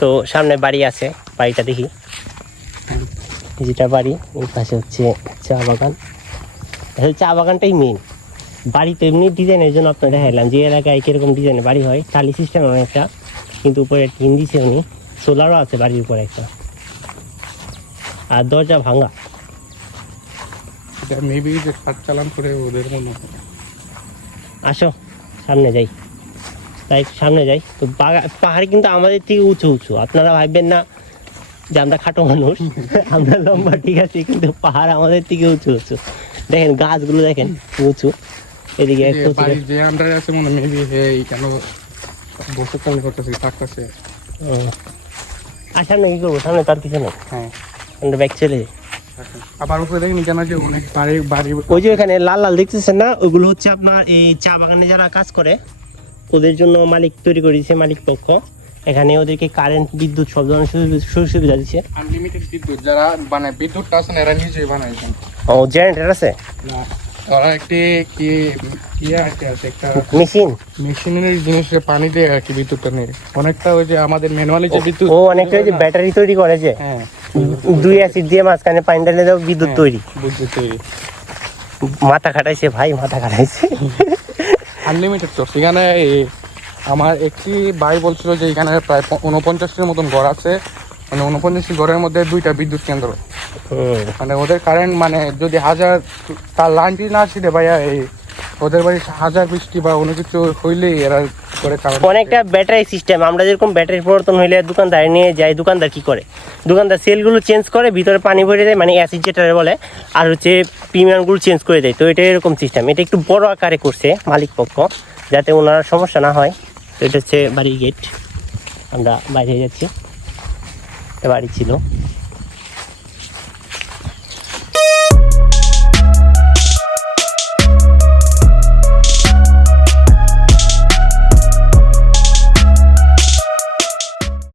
তো সামনে বাড়ি আছে বাড়িটা দেখি। যেটা বাড়ি এই পাশে হচ্ছে চা বাগান। আসলে চা বাগানটাই মেন বাড়ি তো এমনি ডিজাইনের জন্য আপনার দেখাইলাম যে এলাকায় কীরকম ডিজাইনের বাড়ি হয় টালি সিস্টেম অনেকটা। কিন্তু উপরে টিন দিছে উনি সোলারও আছে বাড়ির উপরে একটা। আর দরজা ভাঙা। মেবি যে চালান করে ওদের মনে আসো সামনে যাই। তাই সামনে যাই। তো পাহাড় কিন্তু আমাদের থেকে উঁচু উঁচু। আপনারা ভাববেন না যে আমরা খাটো মানুষ আমরা লম্বা ঠিক আছে কিন্তু পাহাড় আমাদের থেকে উঁচু উঁচু। দেখেন গাছগুলো দেখেন উঁচু। এদিকে যে একটু বাড়ির যে আন্ডারে আছে মনে মেবি এই কেন বসে কাল করতেছে থাকতেছে। আর সামনে কি করব? সামনে তার কিছু নেই। হ্যাঁ। আমরা ব্যাগ চলে যাই। আবার উপরে দেখেন কেন যে অনেক বাড়ি বাড়ি ওই যে এখানে লাল লাল দেখতেছেন না? ওগুলো হচ্ছে আপনার এই চা বাগানে যারা কাজ করে ওদের জন্য মালিক তৈরি করে দিয়েছে মালিক পক্ষ। এখানে ওদেরকে কারেন্ট বিদ্যুৎ সব ধরনের সুযোগ- সুবিধা দিচ্ছে। আনলিমিটেড বিদ্যুৎ যারা মানে বিদ্যুৎটা আছে না এরা নিজেই বানাইছেন ও জেনারেটর আছে? না ওরা একটি কি ইয়ে আছে একটা মেশিন মেশিনের জিনিসে পানি দিয়ে আর কি বিদ্যুৎটা নেই অনেকটা ওই যে আমাদের ম্যানুয়ালি যে বিদ্যুৎ ও অনেকটা ওই যে ব্যাটারি তৈরি করে যে। হ্যাঁ। দুই অ্যাসিড দিয়ে মাঝখানে পানি ঢেলে দেওয়া বিদ্যুৎ হ্যাঁ, তৈরি। বিদ্যুৎ তৈরি। মাথা খাটাইছে ভাই মাথা খাটাইছে। আনলিমিটেড তো সেখানে আমার একটি ভাই বলছিল যে এখানে প্রায় উনপঞ্চাশটির মতন ঘর আছে। মানে উনপঞ্চাশটি ঘরের মধ্যে দুইটা বিদ্যুৎ কেন্দ্র। মানে ওদের কারেন্ট মানে যদি হাজার তার লাইনটি না ছিটে ভাইয়া এই ওদের বাড়ি হাজার বৃষ্টি বা অন্য কিছু হইলেই এরা অনেকটা ব্যাটারি সিস্টেম আমরা যেরকম ব্যাটারি পরিবর্তন হইলে দোকানদার নিয়ে যাই, দোকানদার কি করে? দোকানদার সেলগুলো চেঞ্জ করে, ভিতরে পানি ভরে দেয় মানে অ্যাসিড যেটা বলে, আর হচ্ছে প্রিমিয়ামগুলো চেঞ্জ করে দেয়। তো এটা এরকম সিস্টেম এটা একটু বড় আকারে করছে মালিক পক্ষ যাতে ওনার সমস্যা না হয়। তো এটা হচ্ছে বাড়ির গেট আমরা বাইরে যাচ্ছি। বাড়ি ছিল।